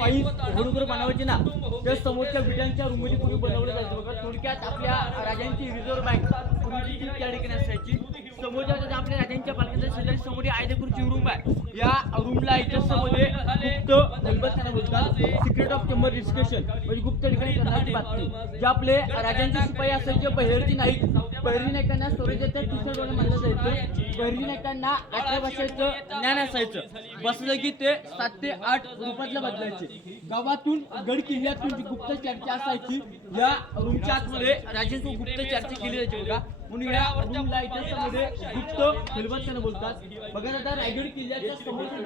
वाई घोडकर बनवायची ना, त्या समोरच्या विटांच्या रूममध्ये पूर्वी बनवलं जायचं बघा. थोडक्यात आपल्या राजांची रिझर्व्ह बँक पूर्वीची त्या ठिकाणी असायची. समोरच्या आपल्या राजांच्या पालख्यांच्या शेजारी समोर आयदेपूरची रूम आहे. या रूमला इतिहासामध्ये गुप्त खलबतखाना बोलतात. सिक्रेट ऑफ चेंबर डिस्कशन म्हणजे गुप्त ठिकाणी करण्याची बातमी. जे आपले राजांचे शिपाई असायचे बहिर्जी नाईकांना स्वराज्याच्या तिसऱ्या डोळे मानलं जायचं. बहिर्जी नाईकांना 18 भाषेचं ज्ञान असायचं. बसलं की ते 7 ते 8 रूपातलं बदलायचे. गावातून गड किल्ल्यातून जी गुप्त चर्चा असायची या रूमच्या आतमध्ये राजांची गुप्त चर्चा केली जायची बघा. म्हणून या रूमला इतिहासामध्ये गुप्त खलबतखाना बोलतात. बघा आता रायगड किल्ल्याच्या समोरच्या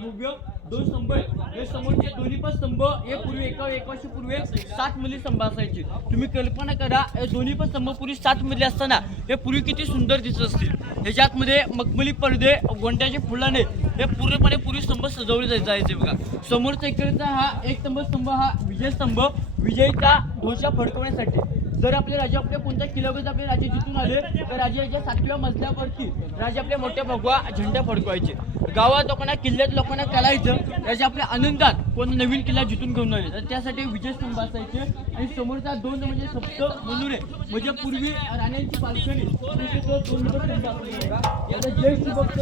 भव्य 2 स्तंभ हे समोरचे दोन्ही पण स्तंभ हे पूर्वी एका वर्षापूर्वी 7 मजली स्तंभ असायचे. तुम्ही कल्पना करा हे दोन्ही पण स्तंभ पूर्वी 7 मजली असताना हे पूर्वी किती सुंदर दिसत असतील. ह्याच्यातमध्ये मखमली पडदे गोंड्याचे फुलाने हे पूर्णपणे पूर्वी स्तंभ सजवले जायचे बघा. समोरचा इकडचा हा एक स्तंभ हा विजय स्तंभ विजयीचा ध्वजा फडकवण्यासाठी. जर आपले राजे आपल्या कोणत्या किल्ल्यावर आपले राजे जिथून आले तर राजाच्या 7व्या मजल्यावरती राजे आपल्या मोठ्या भगवा झेंडा फडकवायचे. गावात लोकांना किल्ल्यात लोकांना कळायचं राजे आपल्या आनंदात कोण नवीन किल्ला जिथून घेऊन आले तर त्यासाठी विजय स्तंभ असायचे. आणि समोरचा 2 म्हणजे सप्त मनुरे म्हणजे पूर्वी राण्यांची पालखणी तो 2 स्तंभ असायचा. जय शिवभक्त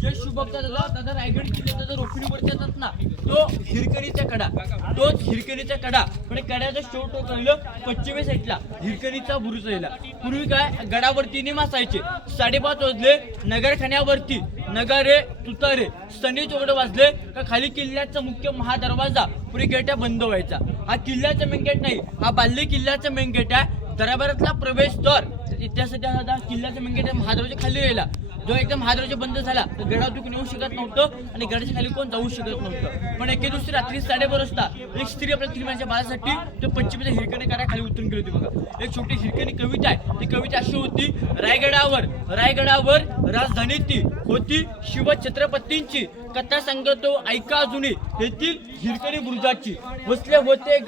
जय शिवभक्त दादा रायगड किल्ल्याचा जो रोखडीवरचा येतात ना तो हिरकणीचा कडा. तोच हिरकणीचा कडा पण कड्याचा शेवट होतं पश्चिमे साईडला हिरकणीचा बुरुज राहिला. पूर्वी काय गडावरती निम असायचे. 5:30 वाजले नगरखान्यावरती नगारे तुतारे सनी चोगडे वाजले का खाली किल्ल्याचा मुख्य महादरवाजा पुढे गेट्या बंद व्हायचा. हा किल्ल्याचा मेन गेट नाही, हा बाल्ले किल्ल्याचा मेन गेट आहे. दरबारातला प्रवेशद्वार त्यासाठी हा किल्ल्याचा मेन गेट महादरवाजा खाली राहिला. जो एकदम महादरवाजा बंद झाला तर गडातून येऊ शकत नव्हतं आणि गडाच्या खाली कोण जाऊ शकत नव्हतं. पण एके दिवशी रात्री 12:30 वाजता एक स्त्री आपल्या श्रीमानच्या बाळासाठी तो पश्चिमेच्या हिरकणी काढा खाली उतरून गेली होती बघा. एक छोटी हिरकणी कविता आहे. ती कविता अशी होती, रायगडावर राजधानी ती होती शिवछत्रपतींची कथा सांगतो ऐका अजूनी येथील हिरकणी बुरुजाची. वसले होते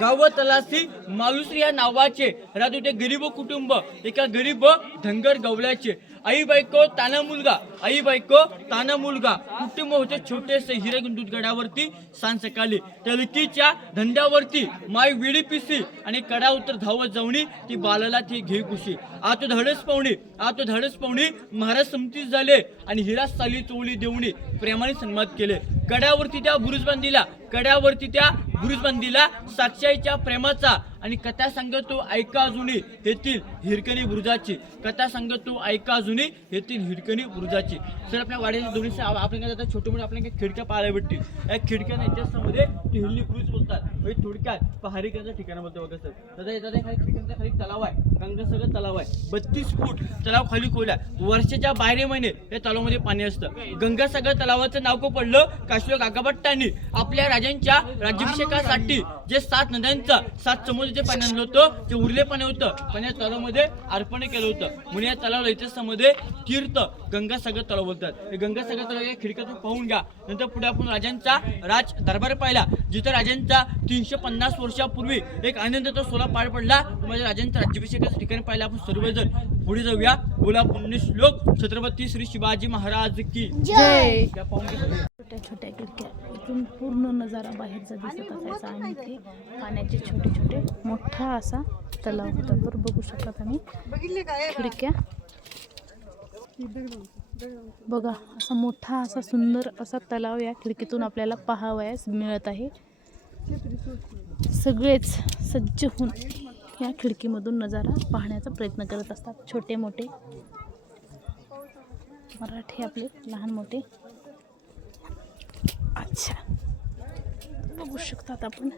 गाव तलासी मालुसरी या नावाचे राहत होते गरीब कुटुंब एका गरीब धनगर गवळ्याचे. आई बायको ताना मुलगा कुटुंब होते छोटेसे हिरेगुंदूत गडावरती सांज सकाळी तलकीच्या धंद्यावरती माय विडी पिसी आणि कडा उतर धावत जाऊनी ती बालाला ती घे कुशी. आतो धडस पाहुणी महाराज संमतीच झाले आणि हिरा साली चोळी देऊनी प्रेमाने सन्मान केले. कड्यावरती त्या बुरुजबंदीला साक्षाईच्या प्रेमाचा आणि कथा सांगतो ऐका अजूनी येथील हिरकणी बुरुजाची. सर आपल्या वाड्याच्या दोन्ही आपल्याला छोटे मोठे आपल्याला खिडक्या पाहायला भेटतील. या खिडक्या याच्यामध्ये हिरली बुरुज बोलतात. म्हणजे थोडक्यात पहाडी करण्याचं ठिकाण बोलतो बघा सर. दादा खिडक्यांचा खाली तलाव आहे, गंगासागर तलाव आहे. 32 फूट तलाव खाली खोला. वर्षाच्या 12 महिने या तलावामध्ये पाणी असतं. गंगासागर तलावाचं नाव को पडलं काश्मीर गागाभट्टांनी आपल्या राजांच्या राज्याभिषेकासाठी जे 7 नद्यांचं 7 समुद्राचे पाणी आणलं होतं ते उरले पाणी होतं पण या तलावामध्ये अर्पण केलं होतं. म्हणून या तलावाला इतिहासामध्ये तीर्थ गंगासागर तलाव बोलतात. हे गंगासागर तलाव या खिडक्यातून पाहून घ्या. नंतर पुढे आपण राजांचा राज दरबार पाहिला जिथं राजांचा 350 वर्षापूर्वी एक आनंदाचा सोहळा पार पडला. म्हणजे राजांच्या राज्याभिषेकाच्या ठिकाणी पाहिला. आपण सर्वजण पुढे जाऊया. बोला पुण्यश्लोक छत्रपती श्री शिवाजी महाराज की जय. छोट्या छोट्या खिडक्या इथून पूर्ण नजारा बाहेरचा दिसत असायचा. आणि इथे पाण्याचे छोटे मोठा असा तलाव होता. तर बघू शकतात आम्ही खिडक्या बघा. असा मोठा असा सुंदर असा तलाव या खिडकीतून आपल्याला पाहावयास मिळत आहे. सगळेच सज्ज होऊन या खिडकीमधून नजारा पाहण्याचा प्रयत्न करत असतात. छोटे मोठे मराठी आपले लहान मोठे. अच्छा बघू शकतात आपण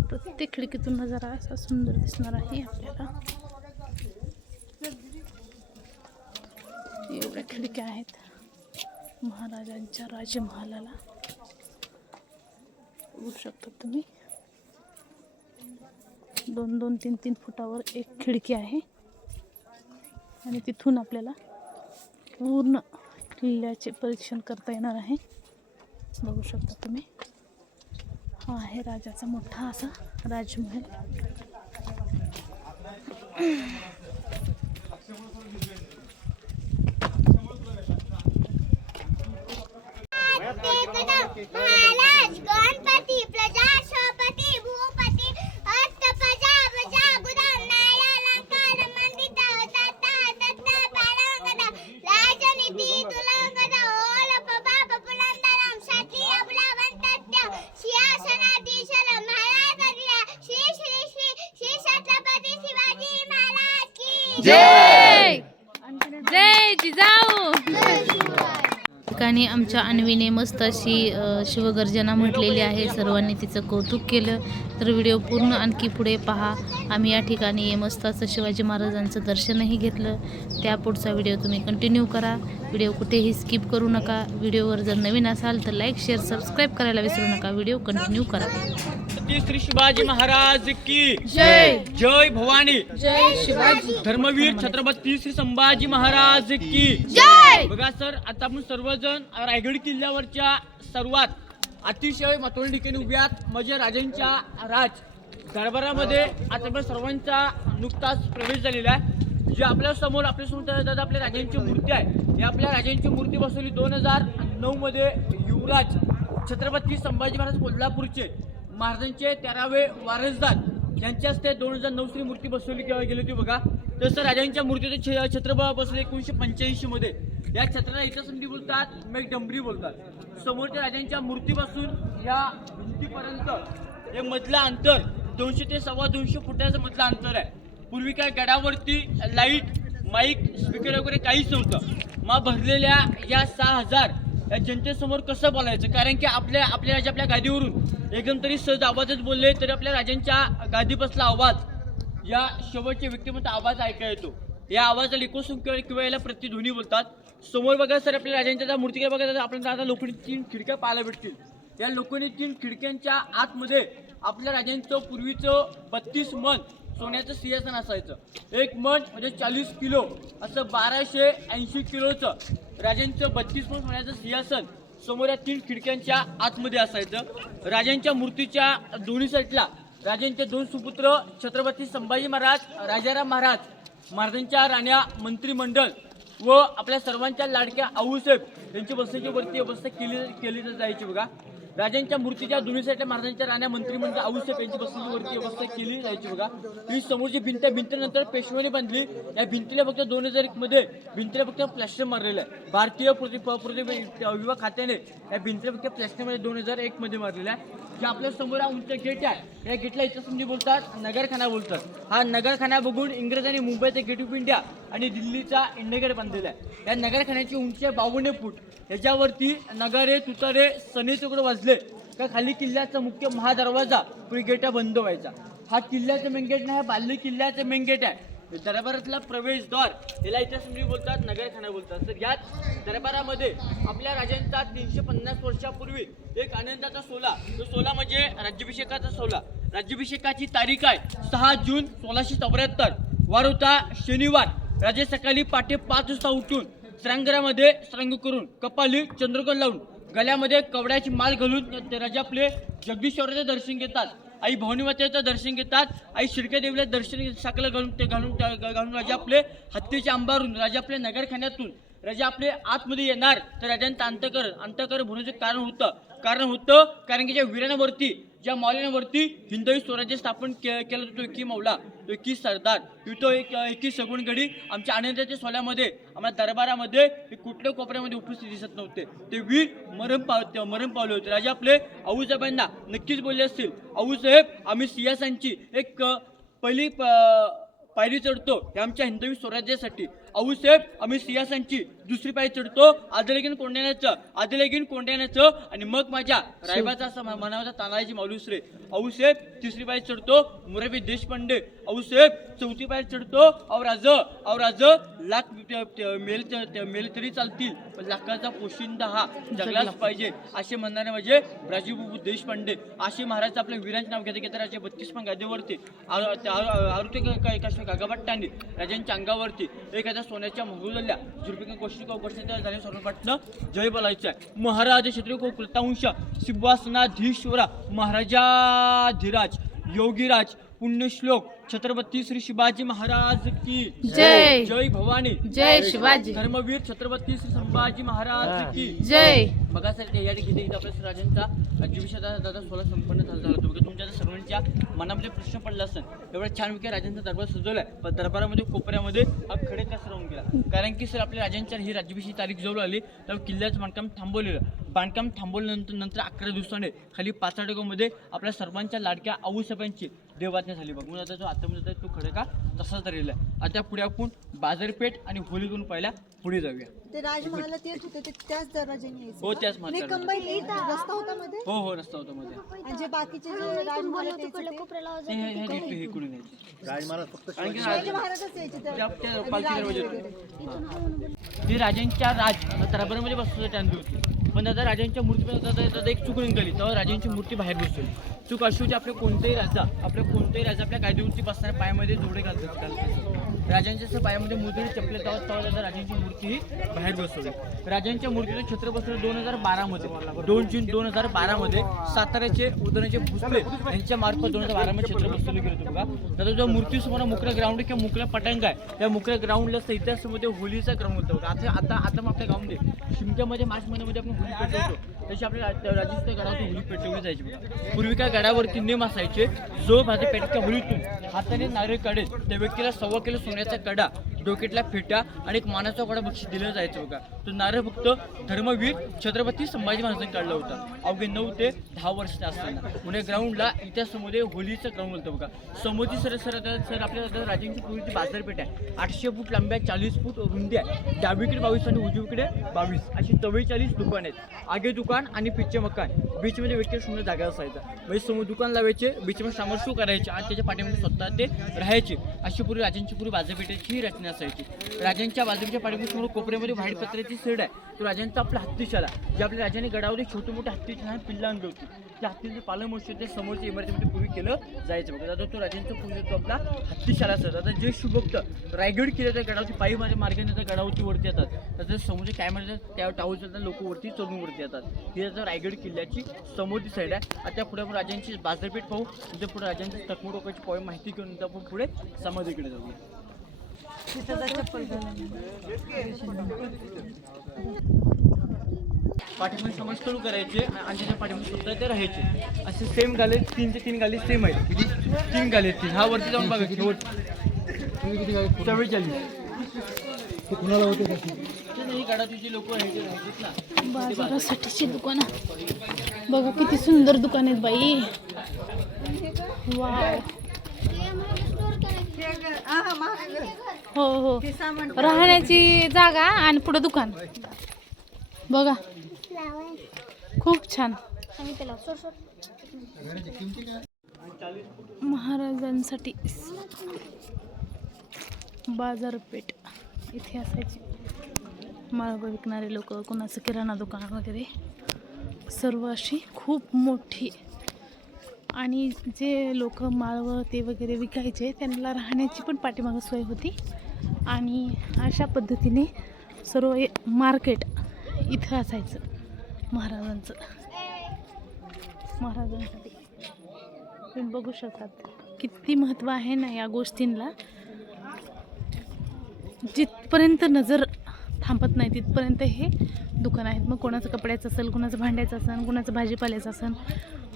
प्रत्येक खिडकीतून नजारा असा सुंदर दिसणार आहे आपल्याला. एवढ्या खिडक्या आहेत महाराजांच्या राजमहालाला. बघू शकता तुम्ही 2-2, 3-3 फुटावर एक खिडकी आहे. आणि तिथून आपल्याला पूर्ण किल्ल्याचे परीक्षण करता येणार आहे. बघू शकता तुम्ही. हा आहे राजाचा मोठा असा राजमहल. जय जय जिजाऊ. ठिकाणी आमच्या अन्वीने मस्त अशी शिवगर्जना म्हटलेली आहे. सर्वांनी तिचं कौतुक केलं. तर व्हिडिओ पूर्ण आणखी पुढे पहा. आम्ही या ठिकाणी मस्त असं शिवाजी महाराजांचं दर्शनही घेतलं. त्या पुढचा व्हिडिओ तुम्ही कंटिन्यू करा. व्हिडिओ कुठेही स्किप करू नका. व्हिडिओवर जर नवीन असाल तर लाईक शेअर सबस्क्राईब करायला विसरू नका. व्हिडिओ कंटिन्यू करा. श्री शिवाजी महाराज की जय जय भवानी. जय शिवाजी. धर्मवीर छत्रपती श्री संभाजी महाराज की जय. बघा सर, आता आपण सर्वजण रायगड किल्ल्यावरच्या सर्वात अतिशय महत्त्वाच्या ठिकाणी उभ्यात म्हणजे राजांच्या राज दरबारामध्ये. आता आपण सर्वांचा नुकताच प्रवेश झालेला आहे. जे आपल्या समोर आपल्या राजांची मूर्ती आहे. ही आपल्या राजांची मूर्ती बसवली 2009 मध्ये युवराज छत्रपती संभाजी महाराज कोल्हापूरचे महाराजांचे 13वे वारसदार यांच्या हस्ते 2009 मूर्ती बसवली गेली होती. बघा तसं राजांच्या मूर्तीचे छत्र बसले 1985 मध्ये. या छत्राला इतिहासंधी बोलतात, मेघडंबरी बोलतात. समोरच्या राजांच्या मूर्तीपासून या भिंतीपर्यंत हे मधलं अंतर 200 ते 225 फुटाचं मधलं अंतर आहे. पूर्वी काय गडावरती लाईट, माईक, स्पीकर वगैरे काहीच नव्हतं. मग भरलेल्या या 6000 या जनतेसमोर कसं बोलायचं, कारण की आपल्या राजा आपल्या गादीवरून एकदम तरी सहज आवाजच बोलले तरी आपल्या राजांच्या गादीपासला आवाज या शेवटच्या व्यक्तिमत्व आवाज ऐकायला येतो. या आवाजाला इकोसून किंवा याला प्रतिध्वनी बोलतात. समोर बघा सर, आपल्या राजांच्या त्या मूर्तीकडे बघा, आपल्याला आता लोखंडी 3 खिडक्या पाहायला भेटतील. या लोखंडी 3 खिडक्यांच्या आतमध्ये आपल्या राजांचं पूर्वीचं 32 मन सोन्याचं सिंहासन असायचं. एक मन म्हणजे 40 किलो, असं 1280 किलोचं राजांचं 32 मन सोन्याचं सिंहासन समोर या 3 खिडक्यांच्या आतमध्ये असायचं. राजांच्या मूर्तीच्या दोन्ही साईडला राजांचे 2 सुपुत्र छत्रपती संभाजी महाराज, राजाराम महाराजांच्या राण्या, मंत्रिमंडळ व आपल्या सर्वांच्या लाडक्या आऊसाहेब यांची बसण्याची वरती व्यवस्था केली जायची. बघा राजांच्या मूर्तीच्या दोन्ही साईडला महाराजांच्या राण्या, मंत्रिमंडळ, आऊसाहेब यांची बसण्याची वरती व्यवस्था केली जायची. बघा ही समोरची भिंतीनंतर पेशव्याने बांधली. या भिंतीला फक्त 2001 मध्ये भिंतीला फक्त प्लॅस्टर मारलेलं आहे. भारतीय विभाग खात्याने या भिंतीला फक्त प्लॅस्टरमध्ये 2001 मध्ये मारलेला आहे. जे आपल्या समोर हा उंच गेट आहे, या गेटला इतिहासमध्ये बोलतात नगरखाना बोलतात. हा नगरखाना बघून इंग्रजांनी मुंबईचा गेट ऑफ इंडिया आणि दिल्लीचा इंडिया गेट बांधलेला आहे. या नगरखान्याची उंची 52 फूट. याच्यावरती नगारे, तुतारे, सने तुकडे वाजले का खाली किल्ल्याचा मुख्य महादरवाजा पुढे गेटा बंद व्हायचा. हा किल्ल्याचा मेन गेट नाही, हा बाल्ली किल्ल्याचा मेन गेट आहे. दरबारातला प्रवेशद्वार याला इतिहासमध्ये बोलतात नगरखाना बोलतात. तर याच दरबारामध्ये आपल्या राजांचा 350 वर्षापूर्वी एक आनंदाचा सोहळा, तो सोहळा म्हणजे राज्याभिषेकाचा सोहळा. राज्याभिषेकाची तारीख आहे 6 जून 1674. वार होता शनिवार. राजे सकाळी पहाटे 5 वाजता उठून श्रांगरामध्ये श्रांग करून, कपाली चंद्रकोर लावून, गळ्यामध्ये कवड्याची माळ घालून राजा आपले जगदीश्वराचे दर्शन घेतात. आई भवानी मातेचं दर्शन घेतात. आई शिर्के देवीला दर्शन साकलं घालून राजा आपले हत्तीच्या अंबारून, राजा आपल्या नगरखान्यातून राजा आपले आतमध्ये येणार. तर राजांचं अंतकर भरण्याचं कारण की ज्या वीरांवरती, ज्या मौलांवरती हिंदवी स्वराज्य स्थापन केलं होतं, एकी मौला, एकी सरदार, तो एकी सगुणगडी आमच्या आनंदाच्या सोहळ्यामध्ये, आम्हाला दरबारामध्ये कुठल्या कोपऱ्यामध्ये उपस्थित दिसत नव्हते. ते वीर मरण पावले होते. राजा आपले आऊसाहेबांना नक्कीच बोलले असतील, आऊसाहेब आम्ही सिंहासनाची एक पहिली पायरी चढतो हे आमच्या हिंदवी स्वराज्यासाठी. आऊसाहेब आम्ही सिंहासनाची दुसरी पायरी चढतो आदलेगीन कोंड्याण्याचं आणि मग माझ्या रायबाचा असं मनाचा तानाजी मालुसरे. आऊसाहेब तिसरी पायरी चढतो मुरारी देशपांडे. आऊसाहेब चौथी पायरी चढतो औराज लाख मेल तरी चालतील पण लाखाचा पोशिंदा हा जगलाच पाहिजे असे म्हणणारे म्हणजे राजीवबाबू देशपांडे. असे महाराज आपल्या वीरांचे नाव घेता राजा 32 गादीवरती गागाभट्टांनी राजांच्या अंगावरती एखाद्या सोन्याच्या महुलल्या झुरपिका गोष्टी झाले सोनपाटनं जय बोलायचं आहे. महाराज क्षत्रिय कृतांश सिंहासनाधीश्वरा महाराजाधिराज योगीराज पुण्यश्लोक छत्रपती श्री शिवाजी महाराज की जय. जय भवानी. जय शिवाजी. धर्मवीर छत्रपती श्री संभाजी महाराज की जय. बघा सर, या ठिकाणी आपल्या राजांचा राज्याभिषेकाचा सोहळा संपन्न झाला होता. बघा तुमच्या सर्वांच्या मनामध्ये प्रश्न पडला असेल, एवढा छानपैकी राजांचा दरबार सजवलाय पण दरबारामध्ये कोपऱ्यामध्ये हा खडे कसा राहून गेला. कारण की सर आपल्या राजांच्या ही राज्याभिषेक तारीख जवळ आली तर किल्ल्याचं बांधकाम थांबवल्यानंतर 11 दिवसाने खाली पाचाडगावमध्ये आपल्या सर्वांच्या लाडक्या आऊसाहेबांची देवबातня झाली बघ. म्हणून आता जो आतमध्ये तो खडका तसाच राहिला. आता पुढे आपण बाजारपेठ आणि होलीतून पहिला पुढे जाऊया. ते राजमहाला तेच होते ते त्याच दरवाजाने यायचे. हो त्याच आणि माणसाला. कंबाईन रस्ता होता मध्ये हो हो रस्ता होता मध्ये. आणि जे बाकीचे जे राजमहाला यायचे ते ते हे इकडून यायचे. कारण की शिवाजी महाराजच यायचे त्या त्या पालखी दरवाज्यात. ती राजांच्या दरबारामध्ये बसवण्याची चांदी होती. पण दादा राजांच्या मूर्ती एक चूक निघाली. तेव्हा राजांची मूर्ती बाहेर बसवली. चूक अशी होती आपल्या कोणताही राजा आपल्या कायदेवरती बसणाऱ्या पायामध्ये जोडे घालतात. राजांच्या असं पायामध्ये मूर्ती चपले तेव्हा दादा राजांची मूर्ती ही बाहेर बसवली. राजांच्या मूर्तीचं छत्र बसवलं 2012 मध्ये. 2 जून 2012 मध्ये साताऱ्याचे उदयनचे भोसले यांच्या मार्फत 2012 मध्ये छत्र बसवलं गेलं होतं बघा. दादा जो मूर्तीसमोर मोकळा ग्राउंड किंवा मोकळा पटांग आहे त्या मोकळ्या ग्राउंडला इतिहासामध्ये होलीचा ग्राउंड होता बघा. आता मग आपल्या गावामध्ये शिमग्यामध्ये मार्च महिन्यामध्ये आपण होली पेटवतो. तशी आपल्या राजस्थान गडावरती होली पेटवली जायची बघा. पूर्वी काय गडावरती नेम असायचे. जो माझ्या पेटक्या होलीतून हाताने नारळ काढेल त्या व्यक्तीला 1.25 किलो सोन्याचा कडा, डोक्यातला फेटा आणि एक मानाचा कडा बक्षीस दिलं जायचं बघा. तो नारळ फक्त धर्मवीर छत्रपती संभाजी महाराजांनी काढला होता अवघे 9 ते 10 वर्षाचा असताना. पुणे ग्राउंडला इतिहासामध्ये होलीचं ग्राउंड होतं बघा. समोरची सर आपल्या राजांची पूर्वीची बाजारपेठ आहे. 800 फूट लांब्या, 40 फूट रुंदी आहे. डावीकडे 22 आणि उजवीकडे 22 अशी 44 दुकान आहेत. आगे दुकान आणि पिच्चे मकान. बीचमध्ये व्यक्ती शून्य जागा असायचा. म्हणजे समोर दुकान लावायचे, बीचमध्ये सामान शो करायचे आणि त्याच्या पाठीमध्ये स्वतः ते राहायचे. अशी पूर्वी राजांची पूर्वी बाजारपेठेची रचना असायची. राजांच्या बाजारपेठेच्या पाठीमध्ये समोर कोपऱ्यामध्ये व्हाईट पत्र्याची शेड आहे. तो राजांचा आपला हत्तीशाला जे आपल्या राजाने गडावरती छोटे मोठे हत्तीचे लहान पिल्लं आणली होती. त्या हत्तीचे पालन महोत्सव ते समोरच्या इमारतीमध्ये पूर्वी केलं जायचं बघा. आता तो राजांचा पूर्वी तो आपला हत्तीशाला असतात. आता जे शुभक्त रायगड किल्ला त्या गडावरती पायी मार्गाने त्या गडावरती वरती येतात. त्याचं समोरचे कॅमेरा त्या टावरच्या लोक वरती चढून वरती येतात. ही आता रायगड किल्ल्याची समोरची साईड आहे. आता पुढे आपण राजांची बाजारपेठ पाहू. तिथे पुढे राजांची टकमक टोकाची पॉईंट माहिती घेऊन आपण पुढे समाधीकडे जाऊया. पाठीमध्ये समाज सुरू करायचे आणि त्याच्या पाठीमध्ये सुद्धा ते राहायचे. असे सेम गाले 3 ते 3 गाले सेम आहेत. किती 3 गाले 3. हा वरती जाऊन बघा किती 44 कुणाला होते ही गडाची लोक राहायचे ना. बाजारासाठीची दुकानं बघा किती सुंदर दुकान आहेत बाई. वाव. हो हो राहण्याची जागा आणि पुढे दुकान बघा खूप छान. महाराजांसाठी बाजारपेठ इथे असायची. माळव विकणारे लोक, कोणाचं किराणा दुकान वगैरे सर्व अशी खूप मोठी. आणि जे लोक माळव ते वगैरे विकायचे त्यांना राहण्याची पण पाठीमागं सोय होती. आणि अशा पद्धतीने सर्व मार्केट इथं असायचं महाराजांसाठी. तुम्ही बघू शकतात किती महत्त्व आहे ना या गोष्टींना. जिथपर्यंत नजर थांबत नाही तिथपर्यंत हे दुकान आहेत. मग कोणाचं कपड्याचं असेल, कोणाचं भांड्याचं असेल, कोणाचं भाजीपाल्याचं असेल,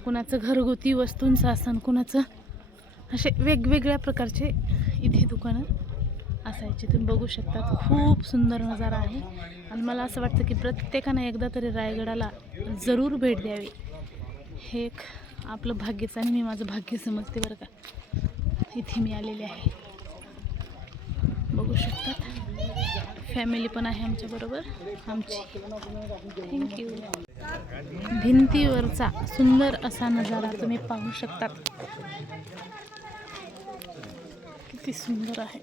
कोणाचं घरगुती वस्तूंचं असेल, कोणाचं असे वेगवेगळ्या प्रकारचे इथे दुकानं असायचे. तुम्ही बघू शकतात खूप सुंदर नजारा आहे. आणि मला असं वाटतं की प्रत्येकानं एकदा तरी रायगडाला जरूर भेट द्यावी. हे एक आपलं भाग्यच आणि मी माझं भाग्य समजते बरं का. इथे मी आलेले आहे. बघू शकतात फॅमिली पण आहे आमच्याबरोबर आमची. थँक्यू. भिंतीवरचा सुंदर असा नजारा तुम्ही पाहू शकतात. किती सुंदर आहे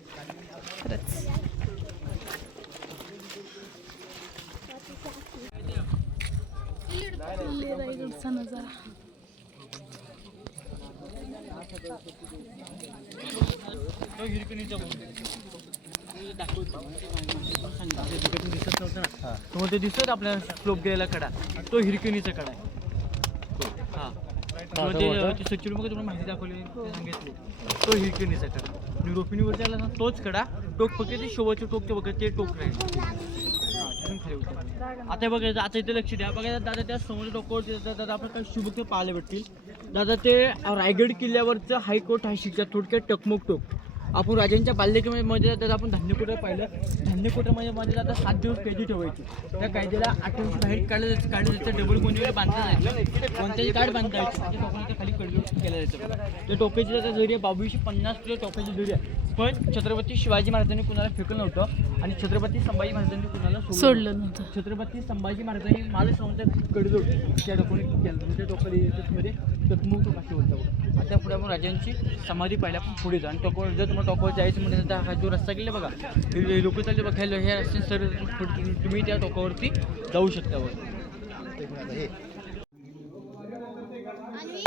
खरंच. रायगडचा नजारा दिसत नव्हतं ना. तो ते दिसत आपल्याला स्लोप गेलेला कडा तो हिरकणीचा कडा आहे. हा सचिन मग तुम्हाला माहिती दाखवली सांगितली तो हिरकणीचा कडा. आणि रोपिणीवरती आला ना तोच कडा. टोक फक्त ते शोभाचे टोक ते बघा ते टोक राहील. खाली उतर. आता बघायचं आता इथे लक्ष द्या. बघा दादा त्या समोर टोकावर दादा आपण काही शुभक पाहायला भेटतील. दादा ते रायगड किल्ल्यावरचं हायकोर्ट हायशिकच्या थोडक्यात टकमक टोक आपण राजांच्या बाल्यकीमध्ये जर आपण धान्यकोटा पाहिलं, धान्यकोटामध्ये आता 7 दिवस कैदी ठेवायचे. त्या कैद्याला 8 दिवशी बाहेर काढलं जायचं, डबल गोंडीवर बांधलं जायचं, कोणत्याही कार्ड बांधता यायचं, त्या टोकाच्या खाली कडलं केलं जायचं. त्या टोक्याची जरी 2250 किलो टोक्याची जरी आहे, पण छत्रपती शिवाजी महाराजांनी कुणाला फेकलं नव्हतं आणि छत्रपती संभाजी महाराजांनी कुणाला सोडलं नव्हतं. छत्रपती संभाजी महाराजांनी मालसंवत कडलो त्या डोक्याने केलं, त्या डोक्यामध्ये तत्मुख टोकाशी होतं. आता पुढे आपण राजांची समाधी पाहिल्या आपण पुढे जा आणि टोकावर जर तुम्हाला टोकावर जायचं म्हणजे हा जो रस्ता गेला बघा, हे लोक चालले बघायला, हे रस्ते सर तुम्ही त्या टोकावरती जाऊ शकता.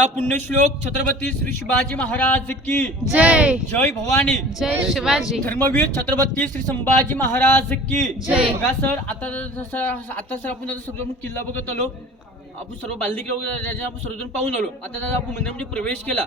पुण्यश्लोक छत्रपती श्री शिवाजी महाराज की जय. जय भवानी. जय शिवाजी. धर्मवीर छत्रपती श्री संभाजी महाराज की जय. बघा सर, आता सर आपण सर्व किल्ला बघत आलो, आपण सर्व बाल्दी आपण सर्वजण पाहून आलो. आता आपण मंदिरामध्ये प्रवेश केला,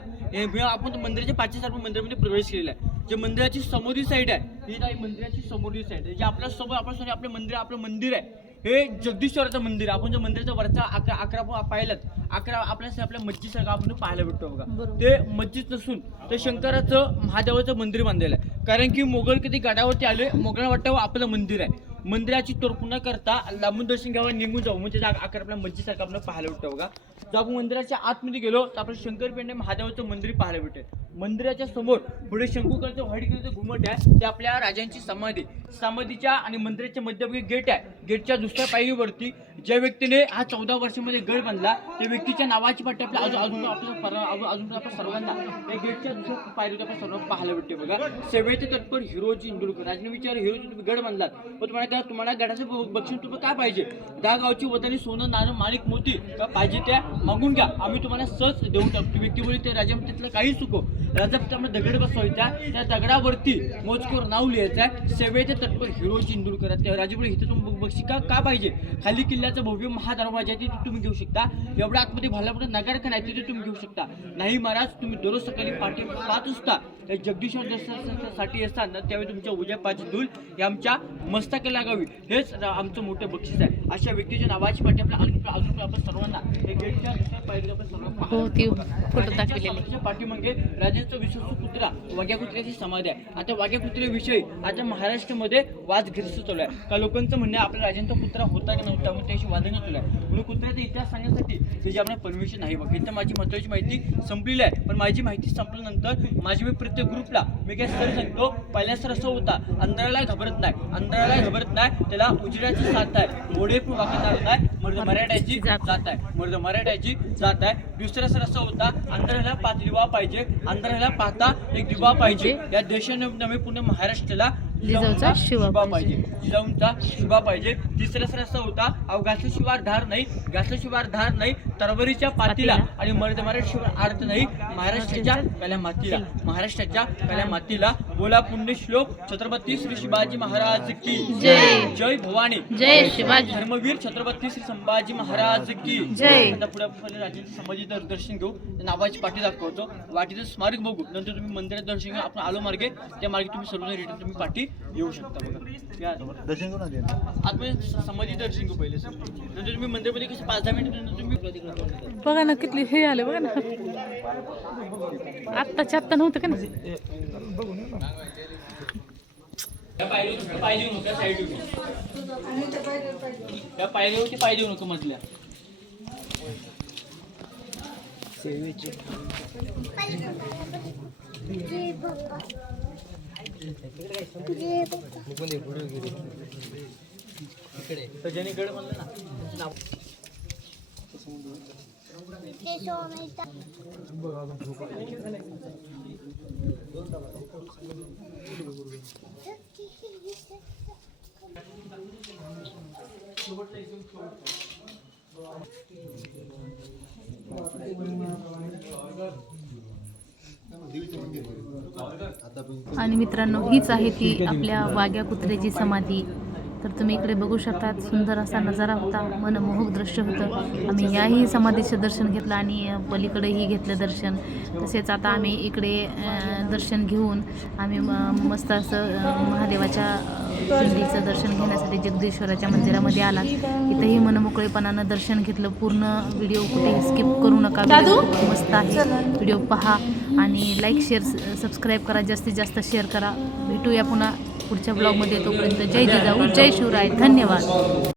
आपण मंदिराच्या पाचशे आपण मंदिरामध्ये प्रवेश केलेला आहे. जे मंदिराची समोरची साईड आहे ही नाही, मंदिराची समोरची साईड आहे, जे आपल्या समोर आपलं मंदिर आहे, हे जगदीश्वराचं मंदिर आहे. आपण जे मंदिराचा वरचा 11 पाहिलात, 11 आपल्या मस्जिदसारखं आपण पाहायला भेटतो बघा. ते मस्जिद नसून ते शंकराचं महादेवाचं मंदिर बांधलेलं आहे. कारण की मोगल कधी गडावरती आले, मोगलांना वाटतं आपलं मंदिर आहे. मंदिराची तोडफोड न करता लांबून दर्शन घ्यावं, निघून जाऊ, म्हणजे जागा आकार आपल्या मस्जिदसारखं आपण पाहायला भेटतो बघा. जर आपण मंदिराच्या आतमध्ये गेलो तर आपलं शंकरपेंडे महादेवाचं मंदिर पाहायला भेटेल. मंदिराच्या समोर पुढे शंकुकरचं व्हाईट कलरचं घुमट आहे, ते आपल्या राजांची समाधीच्या आणि मंदिराच्या मध्यभागी गेट आहे. गेटच्या दुसऱ्या पायरीवरती ज्या व्यक्तीने हा 14 वर्षामध्ये गड बांधला त्या व्यक्तीच्या नावाची पट्टी आपल्या अजून आपण सर्वांना त्या गेटच्या दुसऱ्या पायरीवर आपण सर्व पाहायला भेटते बघा. सेवेचे तत्पर हिरोजी इंदुरकर राजने विचार, हिरोजी तुम्ही गड बांधलात, पण तुम्हाला गडाचं बक्षीस तुम्ही काय पाहिजे? 10 गावची वतनी सोनं नाणं माणिक मोती का पाहिजे त्या मागून घ्या, आम्ही तुम्हाला सहज देऊन टाकतो. व्यक्ती बोलली ते राजा तिथलं काही चुको, राजा त्यामुळे दगड बसवायचा, त्या दगडावरती मोजकोर नाव लिहायचं, सेवेचे तत्पर हिरोजी इंदुरकर. त्या राजापुढे इथे तुम्ही बक्षीस का पाहिजे? खाली किल्ल्याचं भव्य महादरवाजा आहे तिथे तुम्ही घेऊ शकता. एवढ्या आतमध्ये भालापुढे नगरखाना आहे तिथे तुम्ही घेऊ शकता. नाही महाराज, तुम्ही दररोज सकाळी पहाटे 5 वाजता जगदीश्वर दर्शनासाठी असताना त्यावेळी तुमच्या उद्या 5 धूल हे आमच्या मस्तकाला लागावी, हेच आमचं मोठं बक्षीस आहे. अशा व्यक्तीच्या नावाची पाठी अजून आपण सर्वांना गेटच्या दुसऱ्या पायरीवर आपण सर्व पाहतो. पाठीमागे राजांचा विश्वासू कुत्रा वाघ्या कुत्र्याची समाधी आहे. आता वाघ्या कुत्र्याविषयी आता महाराष्ट्रामध्ये वादग्रस्त चालू आहे. का लोकांचं म्हणणं आहे आपल्या राजांचा कुत्रा होता की नव्हता, मग त्याशी वादन चालू आहे. म्हणून कुत्र्याचा इतिहास सांगण्यासाठी त्याची आपल्याला परमिशन नाही. बघ इथं माझी महत्त्वाची माहिती संपलेली आहे, पण माझी माहिती संपल्यानंतर माझी मी प्रत्येक ग्रुपला मी काय सर सांगतो. पहिला सर असं होता, अंधाराला घाबरत नाही, त्याला उजेडाची साथ आहे, घोडे पण वाकणार नाही, मराठ्याची जात आहे. दुसरा सर असा होता, अंधाराला दिवा पाहिजे, अंधाराला पाहता एक दिवा पाहिजे. या देशाने नव्हे पुणे महाराष्ट्राला जिजाऊचा शिवा पाहिजे. तिसरा सर असा होता, घासल्याशिवाय धार नाही, तरवारीच्या पातीला आणि मराठीशिवाय अर्थ नाही, महाराष्ट्राच्या काल्या मातीला. बोला पुण्यश्लोक छत्रपती श्री शिवाजी महाराज की जय. जय भवानी. जय शिवाजी. धर्मवीर छत्रपती श्री संभाजी महाराज की जय. आता पुढे राजांची समाधी दर्शन घेऊ, नावाची पाठी दाखवतो, वाटीचं स्मारक बघू, नंतर तुम्ही मंदिरात दर्शन घेऊ. आपण आलो मार्गे, त्या मार्गे तुम्ही सर्वजण रिटर्न तुम्ही पाठी येऊ शकता बघा. दर्शन करून आले. आपण समाधी दर्शन घेऊ पहिले, नंतर तुम्ही मंदिरामध्ये कसं 5-10 मिनिट तुम्ही बघा ना किती हे आले बघा ना, आत्ताच्या आत्ता नव्हतं का ना. त्या पायरीवरती पाय देऊ नका, साईड त्या पायरीवरती पाय देऊ नका मधल्या. ज्याने गड म्हणलं ना आणि मित्रांनो, हीच आहे ती आपल्या वाघ्या कुत्र्याची समाधी. तर तुम्ही इकडे बघू शकतात, सुंदर असा नजारा होता, मनमोहक दृश्य होतं. आम्ही याही समाधीचं दर्शन घेतलं आणि पलीकडेही घेतलं दर्शन. तसेच आता आम्ही इकडे दर्शन घेऊन आम्ही मस्त असं महादेवाच्या पिंडीचं दर्शन घेण्यासाठी जगदीश्वराच्या मंदिरामध्ये आलात इथंही मनमोकळेपणानं दर्शन घेतलं. पूर्ण व्हिडिओ कुठेही स्किप करू नका. व्हिडिओ खूप मस्त आहे. व्हिडिओ पहा आणि लाईक शेअर सबस्क्राईब करा. जास्तीत जास्त शेअर करा. भेटूया पुन्हा पुढच्या ब्लॉगमध्ये. तोपर्यंत जय जिजाऊ जय शिवराय. धन्यवाद.